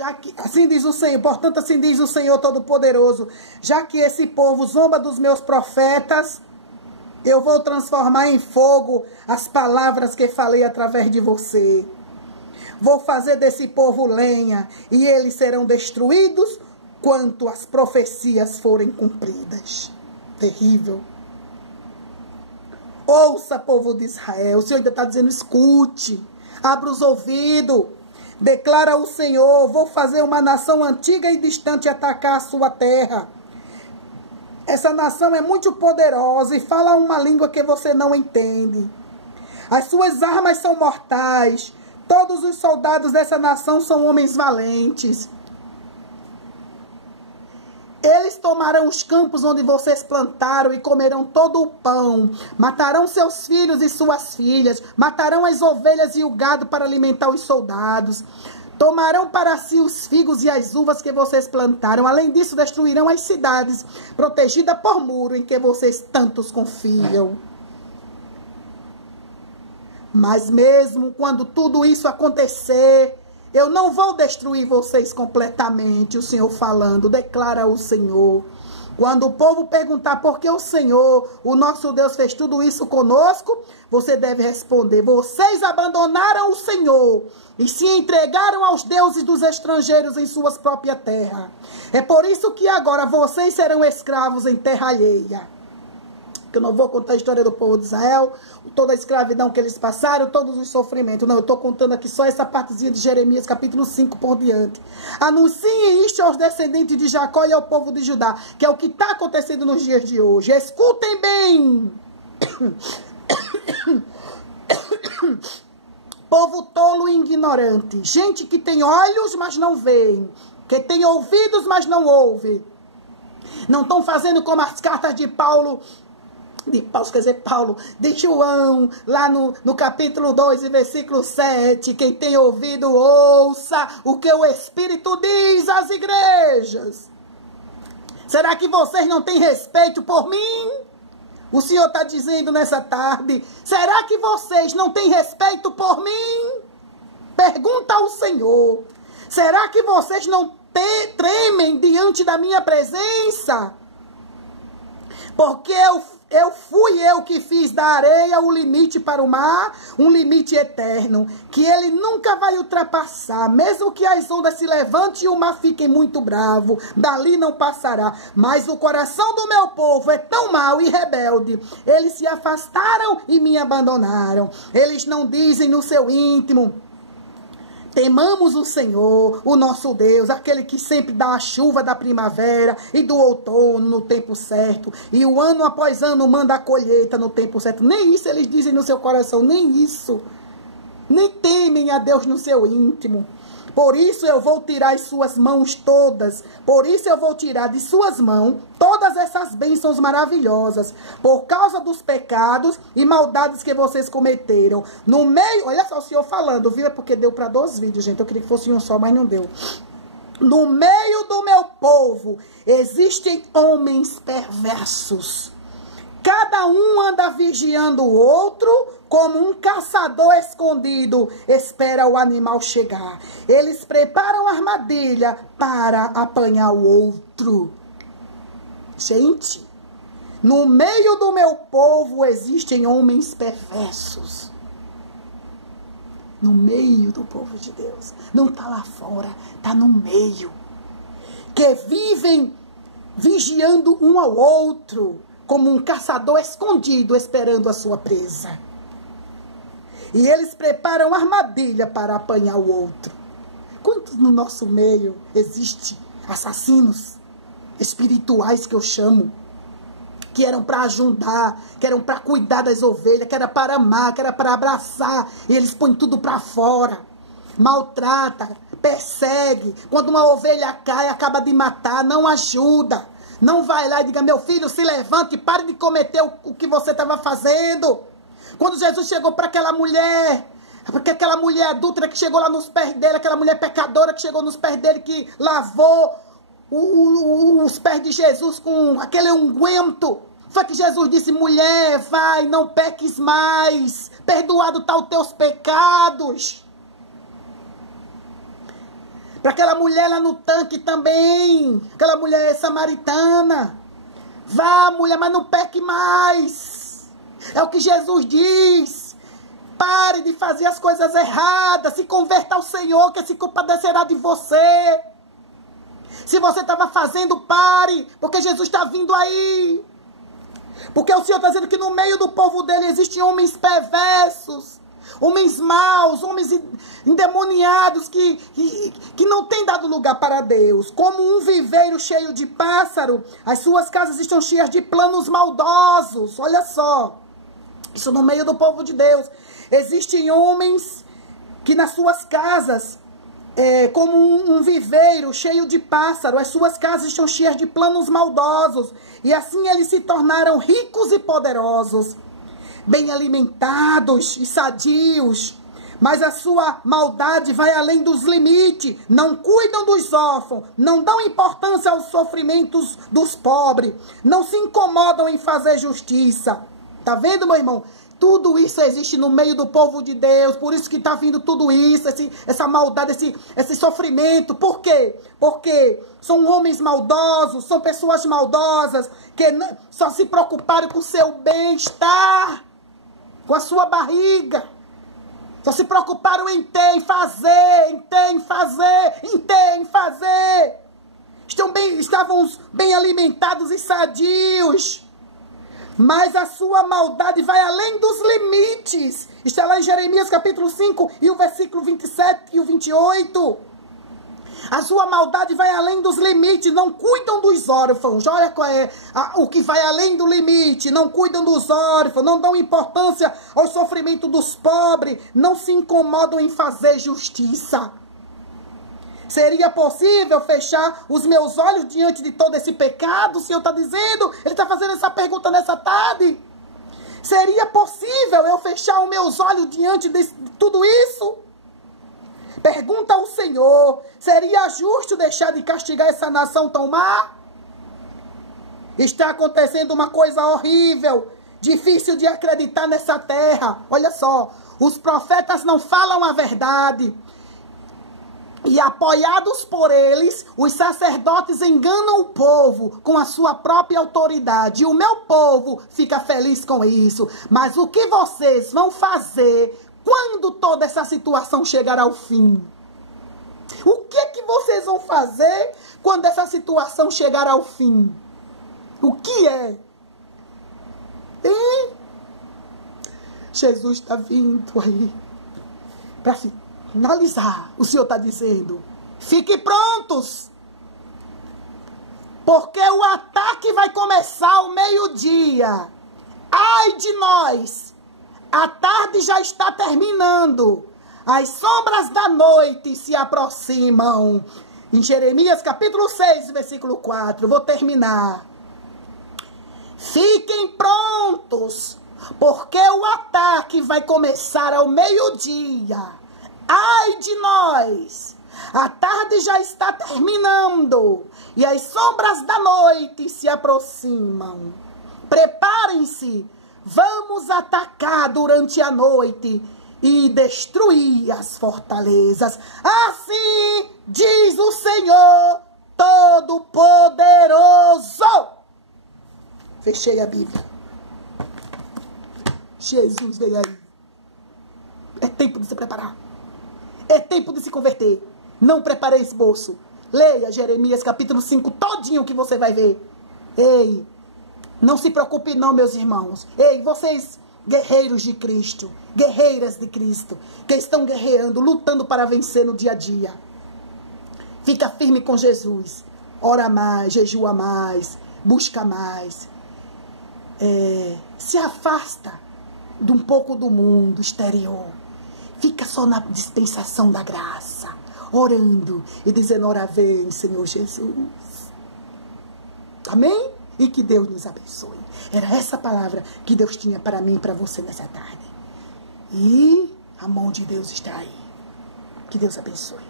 Já que, assim diz o Senhor, portanto, assim diz o Senhor Todo-Poderoso, já que esse povo zomba dos meus profetas, eu vou transformar em fogo as palavras que falei através de você. Vou fazer desse povo lenha, e eles serão destruídos quanto as profecias forem cumpridas. Terrível. Ouça, povo de Israel. O Senhor ainda está dizendo, escute. Abra os ouvidos. Declara o Senhor, vou fazer uma nação antiga e distante atacar a sua terra. Essa nação é muito poderosa e fala uma língua que você não entende. As suas armas são mortais. Todos os soldados dessa nação são homens valentes. Eles tomarão os campos onde vocês plantaram e comerão todo o pão. Matarão seus filhos e suas filhas. Matarão as ovelhas e o gado para alimentar os soldados. Tomarão para si os figos e as uvas que vocês plantaram. Além disso, destruirão as cidades protegidas por muro em que vocês tantos confiam. Mas mesmo quando tudo isso acontecer, eu não vou destruir vocês completamente, o Senhor falando, declara o Senhor. Quando o povo perguntar por que o Senhor, o nosso Deus, fez tudo isso conosco, você deve responder, vocês abandonaram o Senhor e se entregaram aos deuses dos estrangeiros em suas próprias terras. É por isso que agora vocês serão escravos em terra alheia. Que eu não vou contar a história do povo de Israel, toda a escravidão que eles passaram, todos os sofrimentos. Não, eu estou contando aqui só essa partezinha de Jeremias, capítulo 5 por diante. Anunciem isto aos descendentes de Jacó e ao povo de Judá, que é o que está acontecendo nos dias de hoje. Escutem bem. Povo tolo e ignorante. Gente que tem olhos, mas não veem. Que tem ouvidos, mas não ouve. Não estão fazendo como as cartas de Paulo, de João, lá no capítulo 2 e versículo 7, quem tem ouvido, ouça o que o Espírito diz às igrejas. Será que vocês não têm respeito por mim? O Senhor está dizendo nessa tarde, será que vocês não têm respeito por mim? Pergunta ao Senhor, será que vocês não tremem diante da minha presença? Porque fui eu que fiz da areia o limite para o mar, um limite eterno, que ele nunca vai ultrapassar, mesmo que as ondas se levantem e o mar fique muito bravo, dali não passará. Mas o coração do meu povo é tão mau e rebelde, eles se afastaram e me abandonaram. Eles não dizem no seu íntimo, temamos o Senhor, o nosso Deus, aquele que sempre dá a chuva da primavera e do outono no tempo certo. E o ano após ano manda a colheita no tempo certo. Nem isso eles dizem no seu coração, nem isso. Nem temem a Deus no seu íntimo. Por isso eu vou tirar as suas mãos todas. Por isso eu vou tirar de suas mãos todas essas bênçãos maravilhosas. Por causa dos pecados e maldades que vocês cometeram. No meio, olha só o Senhor falando, viu? É porque deu para 2 vídeos, gente. Eu queria que fosse um só, mas não deu. No meio do meu povo existem homens perversos. Cada um anda vigiando o outro, como um caçador escondido espera o animal chegar. Eles preparam armadilha para apanhar o outro. Gente, no meio do meu povo existem homens perversos. No meio do povo de Deus. Não está lá fora, está no meio. Que vivem vigiando um ao outro, como um caçador escondido esperando a sua presa. E eles preparam armadilha para apanhar o outro. Quantos no nosso meio existem assassinos espirituais que eu chamo? Que eram para ajudar, que eram para cuidar das ovelhas, que era para amar, que era para abraçar. E eles põem tudo para fora. Maltrata, persegue. Quando uma ovelha cai, acaba de matar, não ajuda. Não vai lá e diga, meu filho, se levante e pare de cometer o que você estava fazendo. Quando Jesus chegou para aquela mulher adúltera que chegou lá nos pés dele, aquela mulher pecadora que chegou nos pés dele, que lavou os pés de Jesus com aquele unguento. Foi que Jesus disse, mulher, vai, não peques mais, perdoado tá os teus pecados. Para aquela mulher lá no tanque também. Aquela mulher samaritana. Vá, mulher, mas não peque mais. É o que Jesus diz. Pare de fazer as coisas erradas. Se converta ao Senhor, que se compadecerá de você. Se você estava fazendo, pare. Porque Jesus está vindo aí. Porque o Senhor está dizendo que no meio do povo dele existem homens perversos. Homens maus, homens endemoniados que não têm dado lugar para Deus. Como um viveiro cheio de pássaro, as suas casas estão cheias de planos maldosos. Olha só. Isso no meio do povo de Deus. Existem homens que nas suas casas, como um viveiro cheio de pássaro, as suas casas estão cheias de planos maldosos. E assim eles se tornaram ricos e poderosos, bem alimentados e sadios. Mas a sua maldade vai além dos limites. Não cuidam dos órfãos, não dão importância aos sofrimentos dos pobres, não se incomodam em fazer justiça. Tá vendo, meu irmão? Tudo isso existe no meio do povo de Deus. Por isso que está vindo tudo isso, essa maldade, esse sofrimento. Por quê? Porque são homens maldosos, são pessoas maldosas, que só se preocuparam com o seu bem-estar, com a sua barriga. Só se preocuparam em ter, em fazer, em fazer. Estavam bem alimentados e sadios. Mas a sua maldade vai além dos limites. Está lá em Jeremias capítulo 5 e o versículo 27 e o 28. A sua maldade vai além dos limites. Não cuidam dos órfãos. Olha qual é o que vai além do limite. Não cuidam dos órfãos. Não dão importância ao sofrimento dos pobres. Não se incomodam em fazer justiça. Seria possível fechar os meus olhos diante de todo esse pecado? O Senhor está dizendo. Ele está fazendo essa pergunta nessa tarde. Seria possível eu fechar os meus olhos diante de tudo isso? Pergunta ao Senhor. Seria justo deixar de castigar essa nação tão má? Está acontecendo uma coisa horrível. Difícil de acreditar nessa terra. Olha só. Os profetas não falam a verdade. E apoiados por eles, os sacerdotes enganam o povo com a sua própria autoridade. E o meu povo fica feliz com isso. Mas o que vocês vão fazer quando toda essa situação chegar ao fim? O que vocês vão fazer quando essa situação chegar ao fim? O que é? Hein? Jesus está vindo aí para finalizar. O Senhor está dizendo: fiquem prontos, porque o ataque vai começar ao meio-dia. Ai de nós, a tarde já está terminando, as sombras da noite se aproximam. Em Jeremias capítulo 6, versículo 4, vou terminar. Fiquem prontos, porque o ataque vai começar ao meio-dia. Ai de nós, a tarde já está terminando e as sombras da noite se aproximam. Preparem-se, vamos atacar durante a noite e destruir as fortalezas. Assim diz o Senhor Todo-Poderoso. Fechei a Bíblia. Jesus veio aí. É tempo de se preparar. É tempo de se converter. Não preparei esboço. Leia Jeremias capítulo 5 todinho que você vai ver. Ei, não se preocupe não, meus irmãos. Ei, vocês guerreiros de Cristo, guerreiras de Cristo, que estão guerreando, lutando para vencer no dia a dia. Fica firme com Jesus. Ora mais, jejua mais, busca mais. Se afasta de um pouco do mundo exterior. Fica só na dispensação da graça, orando e dizendo: ora vem, Senhor Jesus. Amém? E que Deus nos abençoe. Era essa palavra que Deus tinha para mim e para você nessa tarde. E a mão de Deus está aí. Que Deus abençoe.